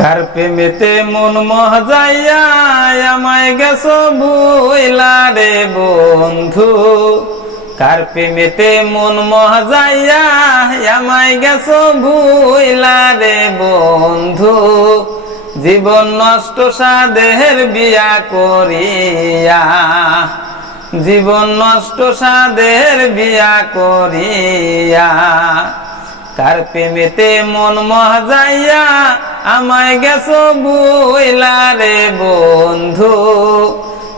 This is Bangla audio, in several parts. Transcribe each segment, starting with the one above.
কার প্রেমেতে মন মহজাইয়া আমায় গেছো ভুইলা রে বন্ধু, কার প্রেমেতে মন মহজাইয়া আমায় গেছো ভুইলা রে বন্ধু। জীবন নষ্ট সাধের বিয়া করিয়া, জীবন নষ্ট সাধের বিয়া করিয়া, কার প্রেমেতে মন মহজাইয়া আমায় গেছো ভুইলা রে বন্ধু,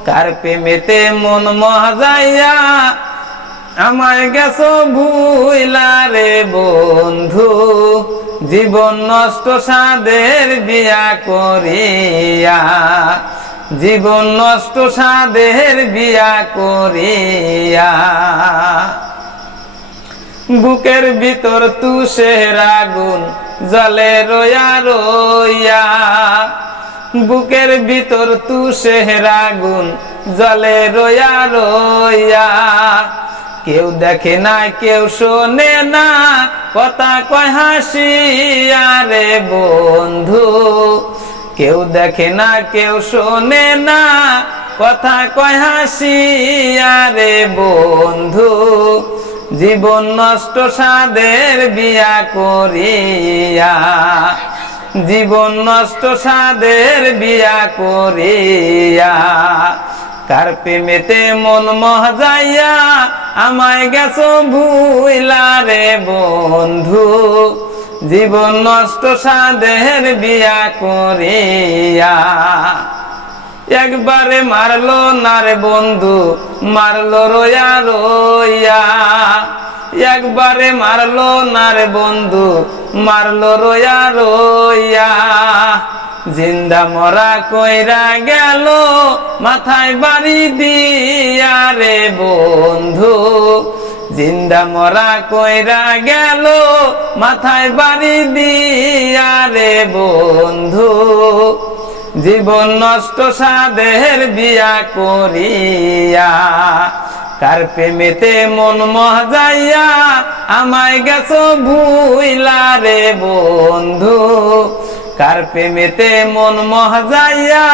কার প্রেমেতে মন মহজাইয়া আমায় গেছো ভুইলা রে বন্ধু। জীবন নষ্ট সাধের বিয়া করিয়া, জীবন নষ্ট সাধের বিয়া করিয়া, বুকের ভিতর তুষের আগুন জ্বলে রইয়া রইয়া, বুকের ভিতর তুষের আগুন জ্বলে রইয়া রইয়া। কেউ দেখে না কেউ শোনে না কথা কয় হাসিয়া রে বন্ধু, কেউ দেখে না কেউ শোনে না কথা কয় হাসিয়া রে বন্ধু। জীবন নষ্ট সাধের বিয়া করিয়া, জীবন নষ্ট সাধের বিয়া করিয়া, কার প্রেমেতে মন মহজাইয়া আমায় গেছো ভুইলা রে বন্ধু। জীবন নষ্ট সাধের বিয়া করিয়া, একবারে মারলো না রে বন্ধু, মারলো রইয়া রইয়া, একবারে মারলো না রে বন্ধু, মারলো রইয়া রইয়া। জিন্দা মরা কইরা গেল মাথায় বাড়ি দিয়া রে বন্ধু, জিন্দা মরা কইরা গেল মাথায় বাড়ি দিয়া রে বন্ধু। জীবন নষ্ট সাধের বিয়া করিয়া, কার প্রেমেতে মন মহজাইয়া আমায় গেছো ভুইলা রে বন্ধু, কার প্রেমেতে মন মহজাইয়া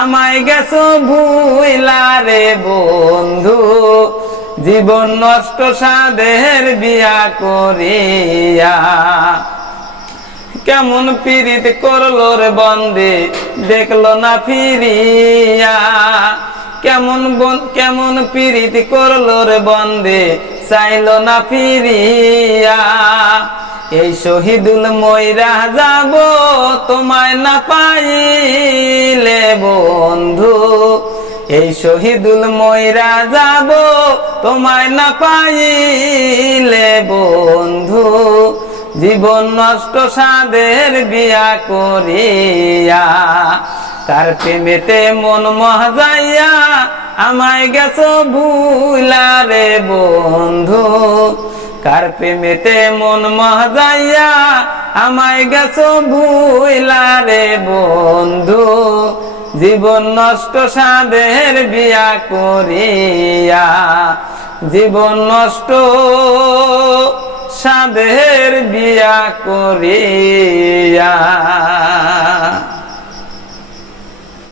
আমায় গেছো ভুইলা রে বন্ধু। জীবন নষ্ট সাধের বিয়া করিয়া, কেমন পীড়িত করলো রে বন্দে দেখলো না ফিরিয়া, কেমন পীড়িত করলো রে বন্দে চাইলো না ফিরিয়া। এই শহীদুল মইরা যাব তোমায় না পাইলে বন্ধু, এই শহীদুল মইরা যাব তোমায় না পাইলে বন্ধু। জীবন নষ্ট সাধের বিয়া করিয়া, কার প্রেমেতে মন মহজাইয়া আমায় গেছো ভুইলা রে বন্ধু, কার প্রেমেতে মন মহজাইয়া আমায় গেছো ভুইলা রে বন্ধু। জীবন নষ্ট সাধের বিয়া করিয়া, জীবন নষ্ট সাধের বিয়া করিয়া।